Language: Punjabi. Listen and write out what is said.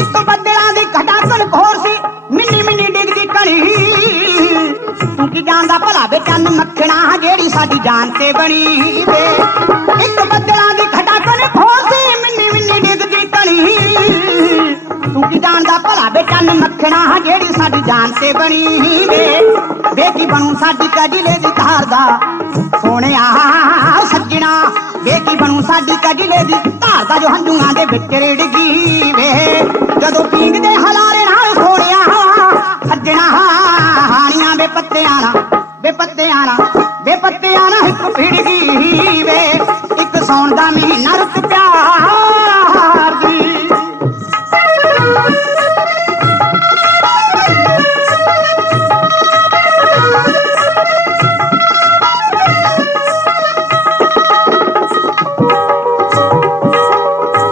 ਇੱਕ ਬੱਦਲਾਂ ਦੀ ਘਟਾ ਘੋਰ ਸੀ, ਮਿੰਨੀ ਮਿੰਨੀ ਡਿੱਗਦੀ ਕਣੀ ਤੂੰ ਕੀ ਜਾਣਦਾ ਭਲਾ ਵੇ ਚੰਨ ਮੱਖਣਾ ਜਿਹੜੀ ਸਾਡੀ ਜਾਨ ਤੇ ਬਣੀ ਵੇ। ਇੱਕ ਬੱਦਲਾਂ ਦੀ ਘਟਾ ਘੋਰ ਸੀ, ਮਿੰਨੀ ਮਿੰਨੀ ਡਿੱਗਦੀ ਕਣੀ ਤੂੰ ਕੀ ਜਾਣਦਾ ਭਲਾ ਵੇ ਚੰਨ ਮੱਖਣਾ ਜਿਹੜੀ ਸਾਡੀ ਜਾਨ ਤੇ ਬਣੀ ਵੇ। ਵੇ ਕੀ ਬਣੂ ਸਾਡੀ ਕਜਲੇ ਦੀ ਧਾਰ ਦਾ ਸੋਹਣਿਆ ਸਾਡੀ ਕੱਢਣੇ ਦੀ ਧਾਰ ਦਾ ਜੋ ਹੰਝੂਆਂ ਦੇ ਵਿੱਚ ਰੇੜ ਗਈ ਵੇ ਜਦੋਂ ਪੀਂਗਦੇ ਹਲਾਰੇ ਨਾਲ ਸੋੜਿਆ ਸੱਜਣਾ ਹਾਣੀਆਂ ਦੇ ਪੱਤਿਆਂ ਨਾਲ, ਵੇ ਪੱਤਿਆਂ ਨਾਲ, ਵੇ ਪੱਤਿਆਂ ਨਾਲ ਇੱਕ ਭਿੜ ਗਈ ਵੇ ਇੱਕ ਸੌਣ ਦਾ ਮਹੀਨਾ ਰੁੱਤ ਪਿਆਰ